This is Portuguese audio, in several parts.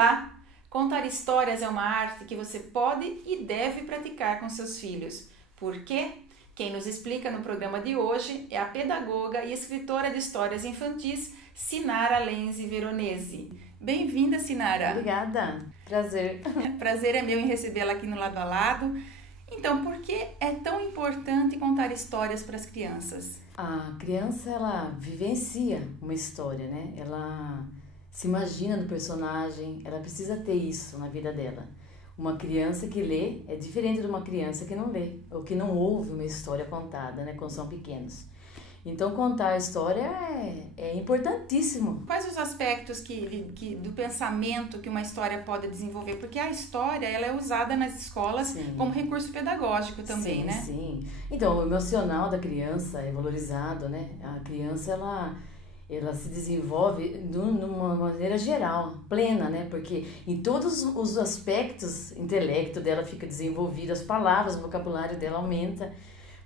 Olá! Contar histórias é uma arte que você pode e deve praticar com seus filhos. Por quê? Quem nos explica no programa de hoje é a pedagoga e escritora de histórias infantis, Sinara Lenzi Veronese. Bem-vinda, Sinara! Obrigada! Prazer! Prazer é meu em recebê-la aqui no Lado a Lado. Então, por que é tão importante contar histórias para as crianças? A criança, ela vivencia uma história, né? Ela se imagina no personagem, ela precisa ter isso na vida dela. Uma criança que lê é diferente de uma criança que não lê, ou que não ouve uma história contada, né? Quando são pequenos. Então, contar a história é importantíssimo. Quais os aspectos do pensamento que uma história pode desenvolver? Porque a história ela é usada nas escolas Sim. como recurso pedagógico também, sim, né? Sim. Então, o emocional da criança é valorizado, né? A criança, ela se desenvolve de uma maneira geral, plena, né? Porque em todos os aspectos, o intelecto dela fica desenvolvido, as palavras, o vocabulário dela aumenta.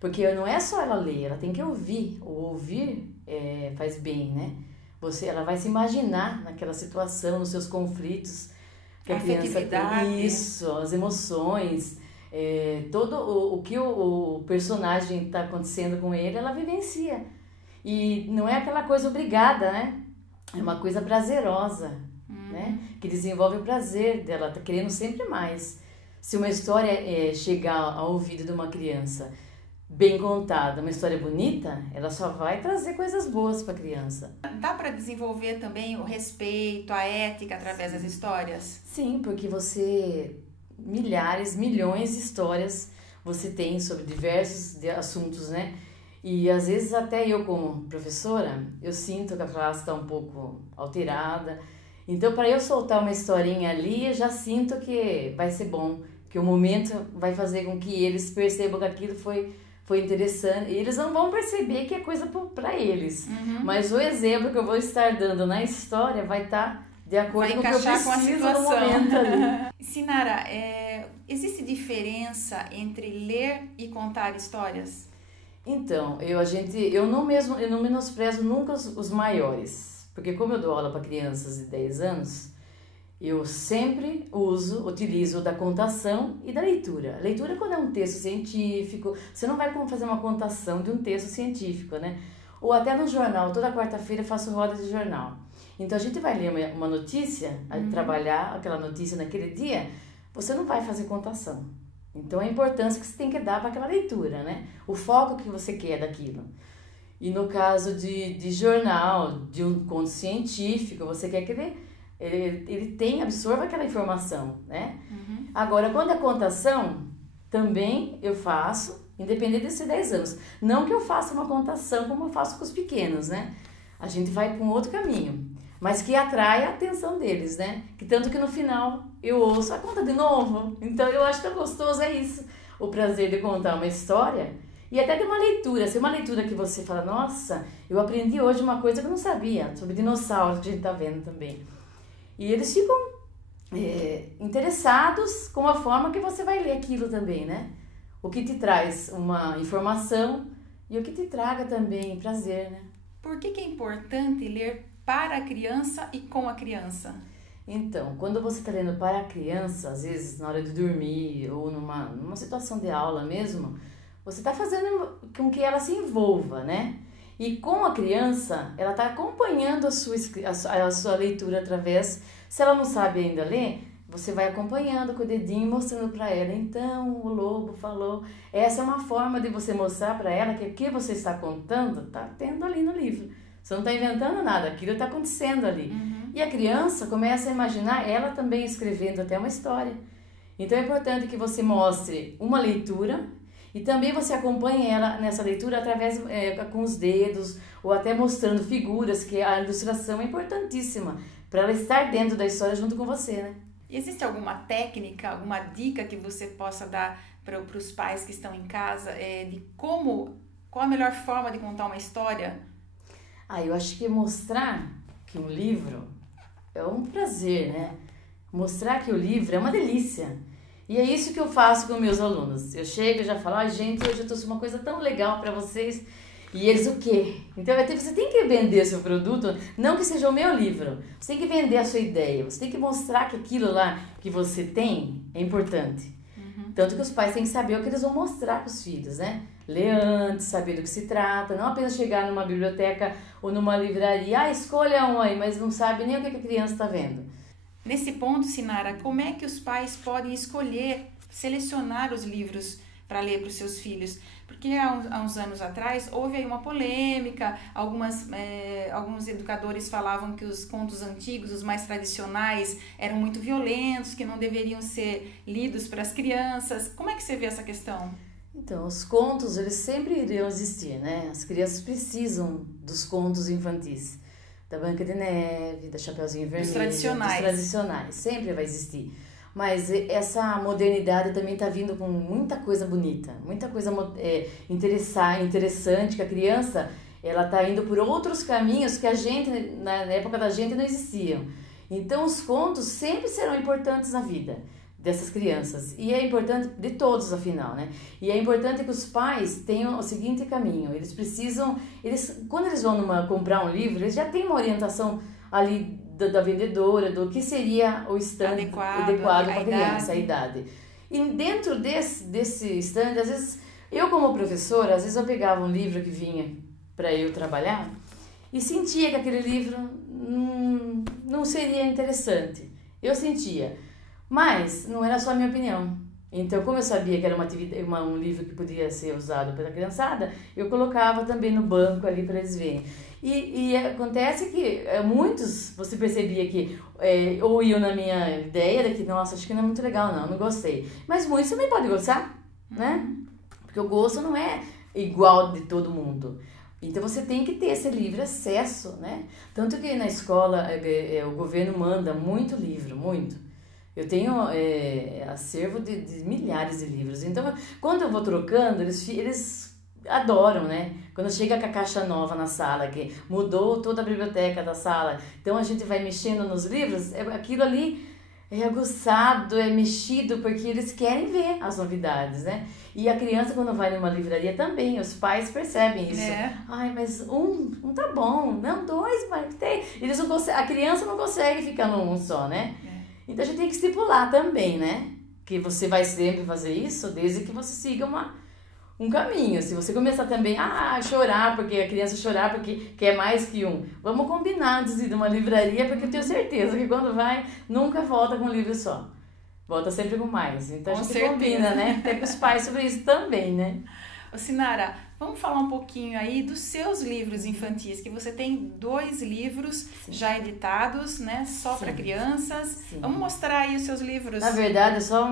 Porque não é só ela ler, ela tem que ouvir. O ouvir faz bem, né? Ela vai se imaginar naquela situação, nos seus conflitos. Que a criança tem isso, as emoções, todo o que o personagem está acontecendo com ele, ela vivencia. E não é aquela coisa obrigada, né? É uma coisa prazerosa, né? Que desenvolve o prazer dela, tá querendo sempre mais. Se uma história chegar ao ouvido de uma criança bem contada, uma história bonita, ela só vai trazer coisas boas para a criança. Dá para desenvolver também o respeito, a ética através das histórias? Sim, porque milhares, milhões de histórias você tem sobre diversos assuntos, né? E às vezes até eu como professora, eu sinto que a classe está um pouco alterada. Então, para eu soltar uma historinha ali, eu já sinto que vai ser bom, que o momento vai fazer com que eles percebam que aquilo foi interessante. E eles não vão perceber que é coisa para eles. Mas o exemplo que eu vou estar dando na história vai estar de acordo com o que eu preciso no momento ali. Sinara, existe diferença entre ler e contar histórias? Então, eu não menosprezo nunca os maiores. Porque como eu dou aula para crianças de 10 anos, eu sempre utilizo da contação e da leitura. A leitura, quando é um texto científico, você não vai fazer uma contação de um texto científico, né? Ou até no jornal, toda quarta-feira eu faço roda de jornal. Então a gente vai ler uma notícia, trabalhar aquela notícia naquele dia, você não vai fazer contação. Então a importância que você tem que dar para aquela leitura, né? O foco que você quer daquilo. E no caso de jornal, de um conto científico, você quer que ele absorva aquela informação, né? Agora, quando é contação, também eu faço, independente de ser 10 anos. Não que eu faça uma contação como eu faço com os pequenos, né? A gente vai para um outro caminho, mas que atrai a atenção deles, né? Que tanto que no final eu ouço a conta de novo. Então eu acho tão gostoso, é isso. O prazer de contar uma história e até de uma leitura. Se é uma leitura que você fala, nossa, eu aprendi hoje uma coisa que eu não sabia, sobre dinossauros que a gente tá vendo também. E eles ficam interessados com a forma que você vai ler aquilo também, né? O que te traz uma informação e o que te traga também prazer, né? Por que é importante ler para a criança e com a criança? Então, quando você está lendo para a criança, às vezes na hora de dormir ou numa situação de aula mesmo, você está fazendo com que ela se envolva, né? E com a criança, ela está acompanhando a sua leitura através. Se ela não sabe ainda ler, você vai acompanhando com o dedinho, mostrando para ela. Então, o lobo falou. Essa é uma forma de você mostrar para ela que o que você está contando está tendo ali no livro. Você não está inventando nada, aquilo está acontecendo ali. E a criança começa a imaginar ela também escrevendo até uma história. Então, é importante que você mostre uma leitura. E também você acompanha ela nessa leitura através com os dedos ou até mostrando figuras, que a ilustração é importantíssima para ela estar dentro da história junto com você, né? Existe alguma técnica, alguma dica que você possa dar para os pais que estão em casa de qual a melhor forma de contar uma história? Eu acho que mostrar que um livro é um prazer, né? Mostrar que o livro é uma delícia. E é isso que eu faço com meus alunos. Eu chego e já falo, gente, hoje eu trouxe uma coisa tão legal para vocês. E eles o quê? Então você tem que vender seu produto, não que seja o meu livro. Você tem que vender a sua ideia. Você tem que mostrar que aquilo lá que você tem é importante. Tanto que os pais têm que saber o que eles vão mostrar para os filhos, né? Ler antes, saber do que se trata. Não apenas chegar numa biblioteca ou numa livraria. Ah, escolha um aí, mas não sabe nem o que a criança está vendo. Nesse ponto, Sinara, como é que os pais podem escolher, selecionar os livros para ler para os seus filhos? Porque há uns anos atrás houve aí uma polêmica, alguns educadores falavam que os contos antigos, os mais tradicionais, eram muito violentos, que não deveriam ser lidos para as crianças. Como é que você vê essa questão? Então, os contos, eles sempre iriam existir, né? As crianças precisam dos contos infantis. Da Branca de Neve, da Chapeuzinho Vermelho. Dos tradicionais, sempre vai existir. Mas essa modernidade também está vindo com muita coisa bonita, muita coisa interessante, que a criança ela está indo por outros caminhos que a gente, na época da gente, não existiam. Então os contos sempre serão importantes na vida dessas crianças. E é importante de todos, afinal, né? E é importante que os pais tenham o seguinte caminho, eles precisam, quando eles vão comprar um livro, eles já têm uma orientação ali da vendedora, do que seria o stand adequado para a criança, a idade. E dentro desse stand, às vezes, eu como professora, às vezes eu pegava um livro que vinha para eu trabalhar e sentia que aquele livro não seria interessante. Eu sentia, mas não era só a minha opinião. Então, como eu sabia que era um livro que podia ser usado pela criançada, eu colocava também no banco ali para eles verem. E acontece que muitos, você percebia que ou iam na minha ideia de que, nossa, acho que não é muito legal, não gostei. Mas muitos também podem gostar, né? Porque o gosto não é igual de todo mundo. Então você tem que ter esse livre acesso, né? Tanto que na escola o governo manda muito livro, muito. Eu tenho acervo de milhares de livros. Então, quando eu vou trocando, eles adoram, né? Quando chega com a caixa nova na sala, que mudou toda a biblioteca da sala, então a gente vai mexendo nos livros, aquilo ali é aguçado, é mexido, porque eles querem ver as novidades, né? E a criança, quando vai numa livraria também, os pais percebem isso. Ai, mas um tá bom, não, dois, mas tem. Eles não conseguem, a criança não consegue ficar num só, né? Então a gente tem que estipular também, né? Que você vai sempre fazer isso, desde que você siga um caminho. Se você começar também a chorar, porque a criança chorar porque quer mais que um, vamos combinar antes de ir numa livraria, porque eu tenho certeza que quando vai, nunca volta com um livro só. Volta sempre com mais. Então a gente combina, né? Tem com os pais sobre isso também, né? Ô, Sinara, vamos falar um pouquinho aí dos seus livros infantis, que você tem 2 livros já editados, né? Só para crianças. Sim. Vamos mostrar aí os seus livros. Na verdade, só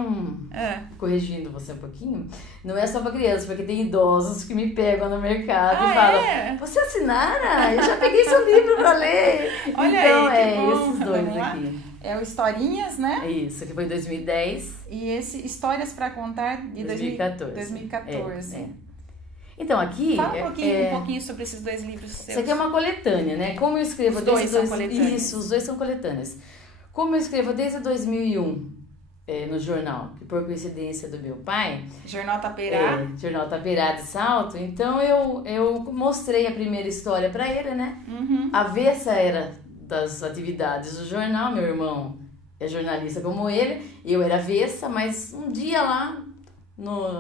corrigindo você um pouquinho, não é só para crianças, porque tem idosos que me pegam no mercado e falam, você é a Sinara? Eu já peguei seu livro para ler. Olha então, aí, que bom. Esses 2 aqui. É o Historinhas, né? É isso, que foi em 2010. E esse Histórias para Contar de 2014. 2014. Então, aqui... Fala um pouquinho sobre esses 2 livros seus. Isso aqui é uma coletânea, né? Como eu escrevo... Os 2 são coletâneas. Isso, os 2 são coletâneas. Como eu escrevo desde 2001 no jornal, que por coincidência do meu pai... Jornal Taperá. Jornal Taperá de Salto. Então, eu mostrei a primeira história para ele, né? A avessa era das atividades do jornal. Meu irmão é jornalista como ele. Eu era avessa, mas um dia lá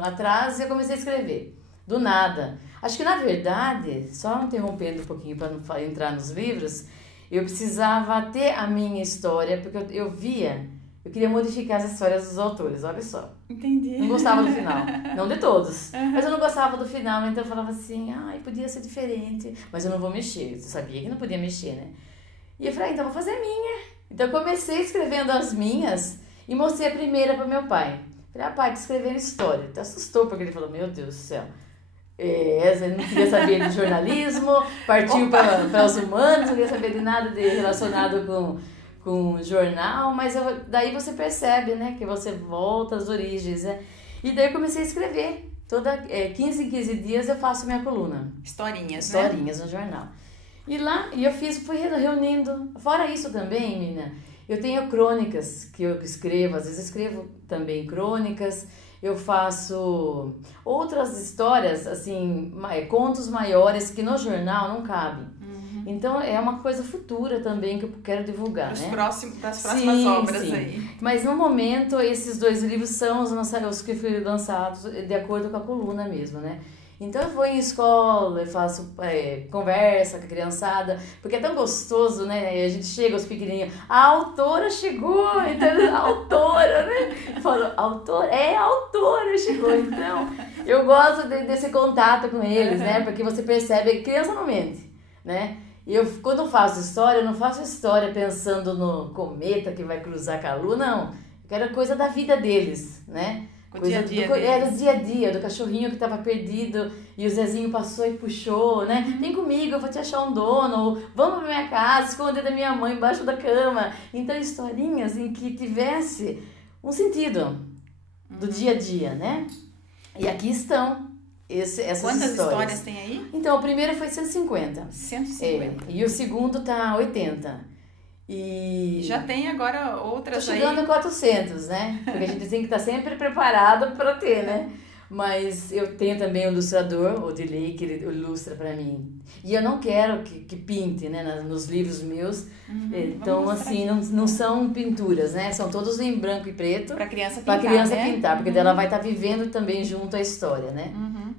atrás eu comecei a escrever. Do nada. Acho que, na verdade, só interrompendo um pouquinho para não entrar nos livros, eu precisava ter a minha história, porque eu queria modificar as histórias dos autores, olha só. Entendi. Não gostava do final. Não de todos. Mas eu não gostava do final, então eu falava assim, podia ser diferente, mas eu não vou mexer. Eu sabia que não podia mexer, né? E eu falei, então vou fazer a minha. Então eu comecei escrevendo as minhas e mostrei a primeira para meu pai. Falei, pai, tô escrevendo história. Ele assustou, porque ele falou, meu Deus do céu. Ele não queria saber de jornalismo, partiu para os humanos, não queria saber de nada relacionado com jornal, mas daí você percebe, né, que você volta às origens, né? E daí eu comecei a escrever. 15 em 15 dias eu faço minha coluna. Historinhas no jornal. E lá, fui reunindo. Fora isso também, menina, eu tenho crônicas que eu escrevo, às vezes escrevo também crônicas. eu faço outras histórias, assim, contos maiores que no jornal não cabem. Então é uma coisa futura também que eu quero divulgar, das né? próximas Sim, obras sim. aí. Mas no momento esses 2 livros são os que foram lançados de acordo com a coluna mesmo, né? Então eu vou em escola, eu faço conversa com a criançada, porque é tão gostoso, né? E a gente chega, os pequenininhos, a autora chegou, então a autora, né? Eu falo, a autora chegou, então eu gosto desse contato com eles, né? Porque você percebe que criança não mente, né? E quando eu faço história, eu não faço história pensando no cometa que vai cruzar com a lua, não. Eu quero coisa da vida deles, né? O dia a dia do dia a dia, do cachorrinho que estava perdido e o Zezinho passou e puxou, né? Vem comigo, eu vou te achar um dono, ou vamos pra minha casa, esconder da minha mãe embaixo da cama. Então, historinhas em que tivesse um sentido do dia a dia, né? E aqui estão essas Quantas histórias tem aí? Então, o primeiro foi 150. 150. E o segundo tá 80. E já tem agora outras aí. Tô chegando a 400, né? Porque a gente tem que estar sempre preparado para ter, né? Mas eu tenho também o ilustrador, o Dilei, que ele ilustra para mim. E eu não quero que pinte, né? Nos livros meus. Então, assim, não são pinturas, né? São todos em branco e preto. Para criança pintar, pintar, porque ela vai estar vivendo também junto à história, né?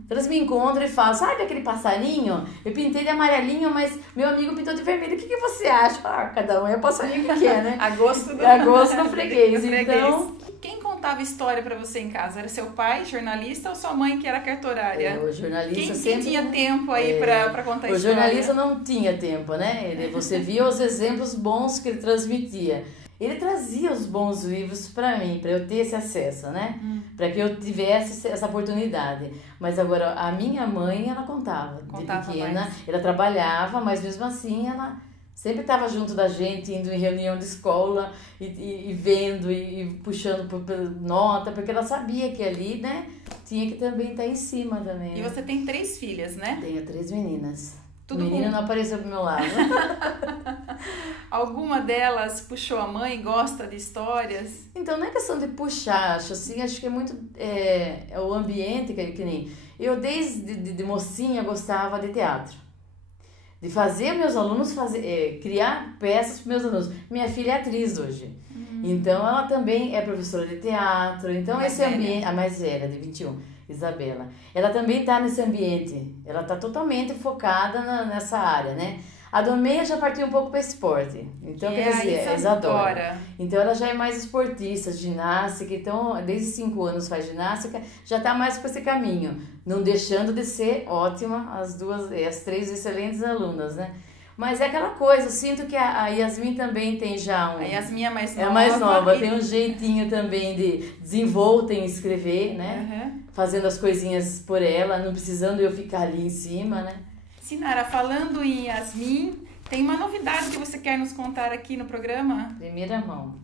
Então, eles me encontram e falam, sabe aquele passarinho? Eu pintei de amarelinho, mas meu amigo pintou de vermelho. O que você acha? Ah, cada um é o passarinho que quer, né? A gosto do freguês. Então, quem contava história para você em casa? Era seu pai, jornalista, ou sua mãe, que era cartorária? O jornalista quem tinha tempo aí para contar história? O jornalista não tinha tempo, né? Você via os exemplos bons que ele transmitia. Ele trazia os bons livros para mim, para eu ter esse acesso, né? Para que eu tivesse essa oportunidade. Mas agora, a minha mãe, ela contava de pequena. Mais. Ela trabalhava, mas mesmo assim, ela sempre estava junto da gente, indo em reunião de escola e vendo e puxando por nota, porque ela sabia que ali, né, tinha que também estar em cima também. E você tem 3 filhas, né? Tenho 3 meninas. Tudo Menina não apareceu pro meu lado. Alguma delas puxou a mãe, gosta de histórias? Então, não é questão de puxar, acho que é muito o ambiente que nem... Eu, desde de mocinha, gostava de teatro. De fazer meus alunos criar peças para meus alunos. Minha filha é atriz hoje. Então, ela também é professora de teatro. Então, esse ambiente... A mais velha, de 21. Isabela, ela também está nesse ambiente, ela está totalmente focada nessa área, né? A Domeia já partiu um pouco para esporte, então quer dizer, a Isadora. Então ela já é mais esportista, ginástica, então desde 5 anos faz ginástica, já está mais para esse caminho, não deixando de ser ótima as 3 excelentes alunas, né? Mas é aquela coisa, eu sinto que a Yasmin também tem já A Yasmin é mais nova. É mais nova, tem um jeitinho também de desenvolta em escrever, né? Fazendo as coisinhas por ela, não precisando eu ficar ali em cima, né? Sinara, falando em Yasmin, tem uma novidade que você quer nos contar aqui no programa? Primeira mão.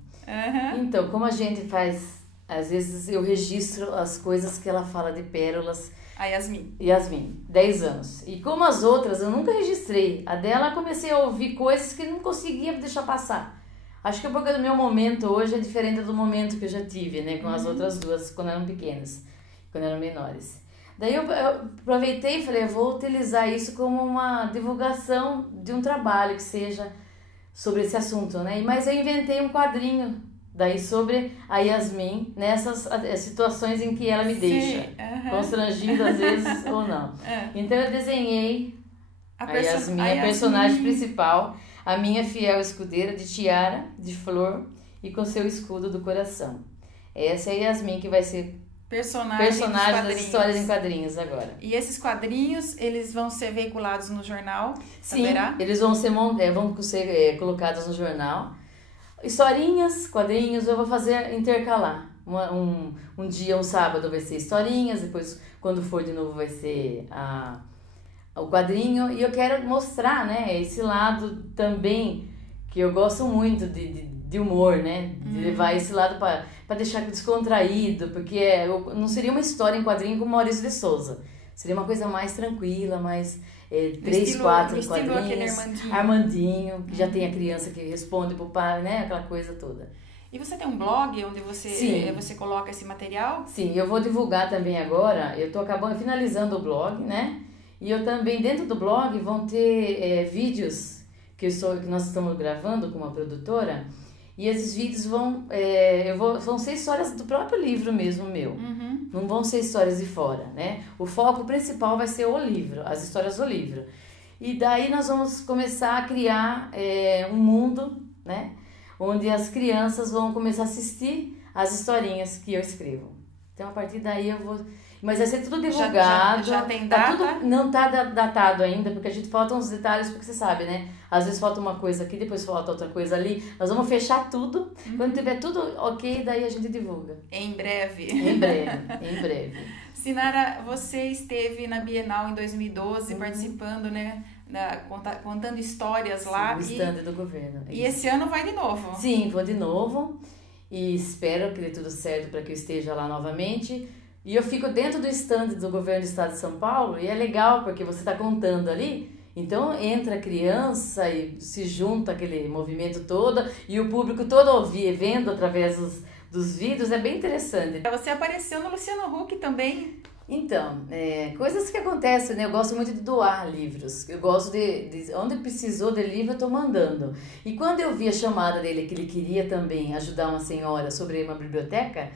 Então, como a gente faz, às vezes eu registro as coisas que ela fala de pérolas. A Yasmin. 10 anos. E como as outras, eu nunca registrei. A dela, eu comecei a ouvir coisas que não conseguia deixar passar. Acho que é porque o meu momento hoje é diferente do momento que eu já tive, né? Com as outras duas, quando eram pequenas, quando eram menores. Daí eu aproveitei e falei, eu vou utilizar isso como uma divulgação de um trabalho que seja sobre esse assunto, né? Mas eu inventei um quadrinho daí sobre a Yasmin nessas situações em que ela me deixa constrangida às vezes ou não. Então eu desenhei a Yasmin, a personagem principal, a minha fiel escudeira de tiara, de flor e com seu escudo do coração. Essa é a Yasmin que vai ser personagem das histórias em quadrinhos agora. E esses quadrinhos, eles vão ser veiculados no jornal? Sim, eles vão ser colocados no jornal. Historinhas, quadrinhos, eu vou fazer intercalar. Um dia, um sábado vai ser historinhas, depois quando for de novo vai ser o quadrinho. E eu quero mostrar, né, esse lado também que eu gosto muito de humor, né? De levar esse lado para deixar descontraído, porque não seria uma história em quadrinho como Maurício de Souza. Seria uma coisa mais tranquila, mais 3, 4 quadrinhos. Armandinho, que já tem a criança que responde pro pai, né? Aquela coisa toda. E você tem um blog onde você coloca esse material? Sim, eu vou divulgar também agora, eu estou finalizando o blog, né? E eu também, dentro do blog, vão ter vídeos que nós estamos gravando com uma produtora, e esses vídeos vão ser histórias do próprio livro mesmo meu. Uhum. Não vão ser histórias de fora, né? O foco principal vai ser o livro, as histórias do livro. E daí nós vamos começar a criar um mundo, né? Onde as crianças vão começar a assistir as historinhas que eu escrevo. Então, a partir daí eu vou... Mas vai ser tudo divulgado. Já tem data? Não está datado ainda, porque a gente falta uns detalhes, porque você sabe, né? Às vezes falta uma coisa aqui, depois falta outra coisa ali. Nós vamos fechar tudo. Quando tiver tudo ok, daí a gente divulga. Em breve. Em breve. Sinara, você esteve na Bienal em 2012, participando, né? Contando histórias lá. No stand do governo. E esse ano vai de novo? Sim, vou de novo. E espero que dê tudo certo para que eu esteja lá novamente. E eu fico dentro do stand do governo do estado de São Paulo. E é legal porque você está contando ali. Então entra a criança e se junta aquele movimento todo. E o público todo vendo através dos vídeos. É bem interessante. Você apareceu no Luciano Huck também. Então, coisas que acontecem, né? Eu gosto muito de doar livros. Eu gosto de onde precisou de livro, eu estou mandando. E quando eu vi a chamada dele, que ele queria também ajudar uma senhora sobre uma biblioteca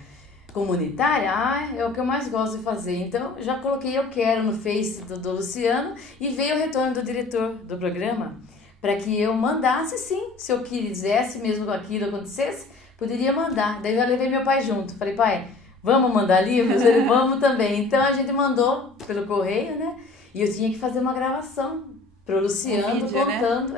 comunitária, é o que eu mais gosto de fazer. Então, já coloquei eu quero no Face do Luciano e veio o retorno do diretor do programa para que eu mandasse sim, se eu quisesse mesmo aquilo acontecesse, poderia mandar. Daí eu já levei meu pai junto. Falei, pai, vamos mandar livros? Ele, vamos também. Então a gente mandou pelo correio, né? E eu tinha que fazer uma gravação pro Luciano contando,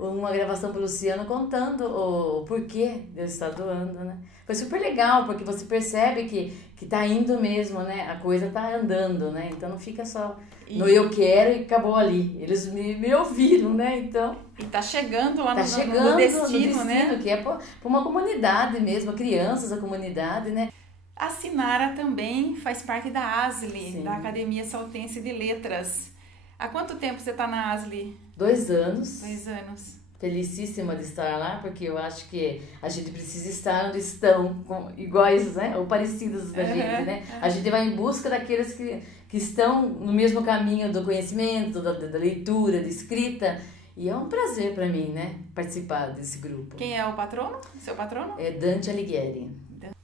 uma gravação pro Luciano contando o porquê de eu estar doando, né? Foi super legal, porque você percebe que tá indo mesmo, né? A coisa tá andando, né? Então não fica só no eu quero e acabou ali. Eles me ouviram, né? Então... E tá chegando lá no destino, né? Que é pra uma comunidade mesmo, crianças da comunidade, né? A Sinara também faz parte da ASLI, Sim. da Academia Saltense de Letras. Há quanto tempo você está na ASLI? 2 anos. 2 anos. Felicíssima de estar lá, porque eu acho que a gente precisa estar onde estão, iguais, né? Ou parecidos da gente, né? A gente vai em busca daqueles que estão no mesmo caminho do conhecimento, da leitura, da escrita. E é um prazer para mim, né? Participar desse grupo. Quem é o patrono? Seu patrono? É Dante Alighieri.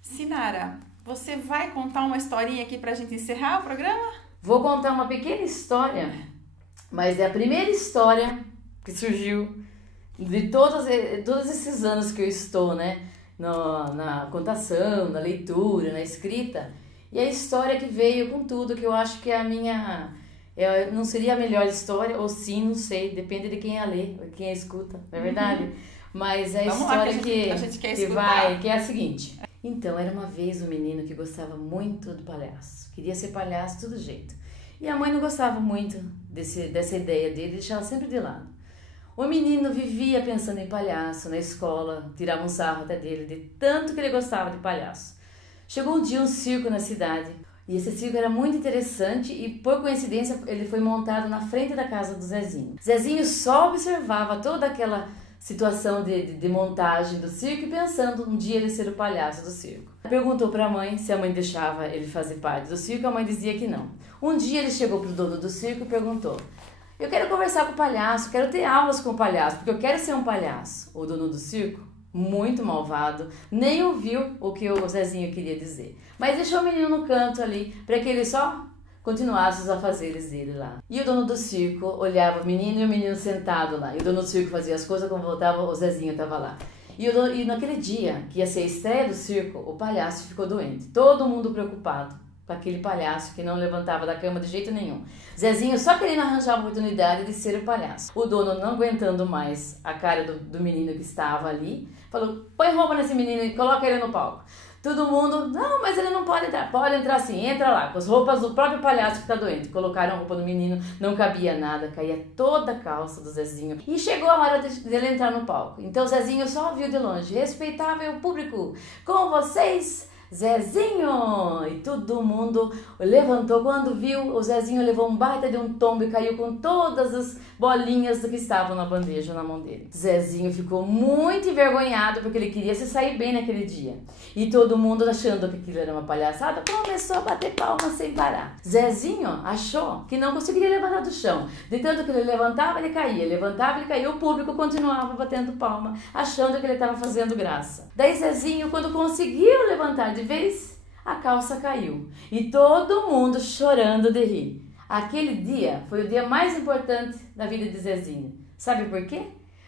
Sinara, você vai contar uma historinha aqui pra gente encerrar o programa? Vou contar uma pequena história, mas é a primeira história que surgiu de todos esses anos que eu estou, né? Na contação, na leitura, na escrita. E a história que veio com tudo, que eu acho que é a minha... não seria a melhor história, ou sim, não sei, depende de quem a lê, quem a escuta, não é verdade? Mas é a história a gente quer escutar. que é a seguinte... Então, era uma vez um menino que gostava muito do palhaço. Queria ser palhaço de todo jeito. E a mãe não gostava muito dessa ideia dele, deixava sempre de lado. O menino vivia pensando em palhaço na escola, tirava um sarro até dele, de tanto que ele gostava de palhaço. Chegou um dia um circo na cidade, e esse circo era muito interessante e, por coincidência, ele foi montado na frente da casa do Zezinho. Zezinho só observava toda aquela situação de montagem do circo e pensando um dia ele ser o palhaço do circo. Perguntou para a mãe se a mãe deixava ele fazer parte do circo, a mãe dizia que não. Um dia ele chegou para o dono do circo e perguntou: eu quero conversar com o palhaço, quero ter aulas com o palhaço, porque eu quero ser um palhaço. O dono do circo, muito malvado, nem ouviu o que o Zezinho queria dizer, mas deixou o menino no canto ali para que ele só continuasse os afazeres dele lá. E o dono do circo olhava o menino e o menino sentado lá. E o dono do circo fazia as coisas, quando voltava, o Zezinho estava lá. E naquele dia, que ia ser a estreia do circo, o palhaço ficou doente. Todo mundo preocupado com aquele palhaço que não levantava da cama de jeito nenhum. Zezinho só querendo arranjar a oportunidade de ser o palhaço. O dono, não aguentando mais a cara do menino que estava ali, falou: põe roupa nesse menino e coloca ele no palco. Todo mundo, não, mas ele não pode entrar. Pode entrar sim, entra lá, com as roupas do próprio palhaço que está doente. Colocaram a roupa do menino, não cabia nada, caía toda a calça do Zezinho. E chegou a hora dele entrar no palco. Então o Zezinho só viu de longe, respeitável público, com vocês, Zezinho! E todo mundo levantou. Quando viu, o Zezinho levou um baita de um tombo e caiu com todas as bolinhas que estavam na bandeja na mão dele. Zezinho ficou muito envergonhado porque ele queria se sair bem naquele dia. E todo mundo, achando que aquilo era uma palhaçada, começou a bater palmas sem parar. Zezinho achou que não conseguiria levantar do chão. De tanto que ele levantava, ele caía. Levantava, ele caía. O público continuava batendo palma, achando que ele estava fazendo graça. Daí Zezinho, quando conseguiu levantar de vez, a calça caiu. E todo mundo chorando de rir. Aquele dia foi o dia mais importante da vida de Zezinho. Sabe por quê?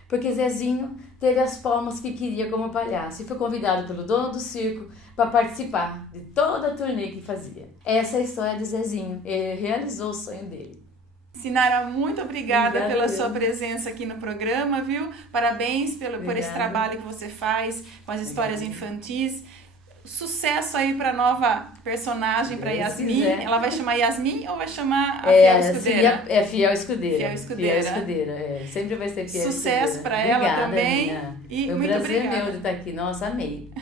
Porque Zezinho teve as palmas que queria como palhaço e foi convidado pelo dono do circo para participar de toda a turnê que fazia. Essa é a história de Zezinho. Ele realizou o sonho dele. Sinara, muito obrigada pela sua presença aqui no programa, viu? Parabéns por esse trabalho que você faz com as histórias infantis. Sucesso aí para nova personagem, para Yasmin. Ela vai chamar Yasmin ou vai chamar a Fiel Escudeira? Fiel Escudeira. Fiel Escudeira. Fiel Escudeira, sempre vai ser Fiel Sucesso para ela também. Minha. E muito prazer obrigada. meu de estar aqui. Nossa, amei.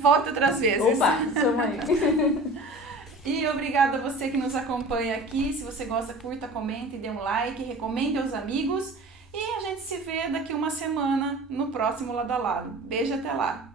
Volta outras vezes. Opa, sou mãe. E obrigada a você que nos acompanha aqui. Se você gosta, curta, comente, dê um like, recomende aos amigos. E a gente se vê daqui uma semana no próximo Lado a Lado. Beijo, até lá!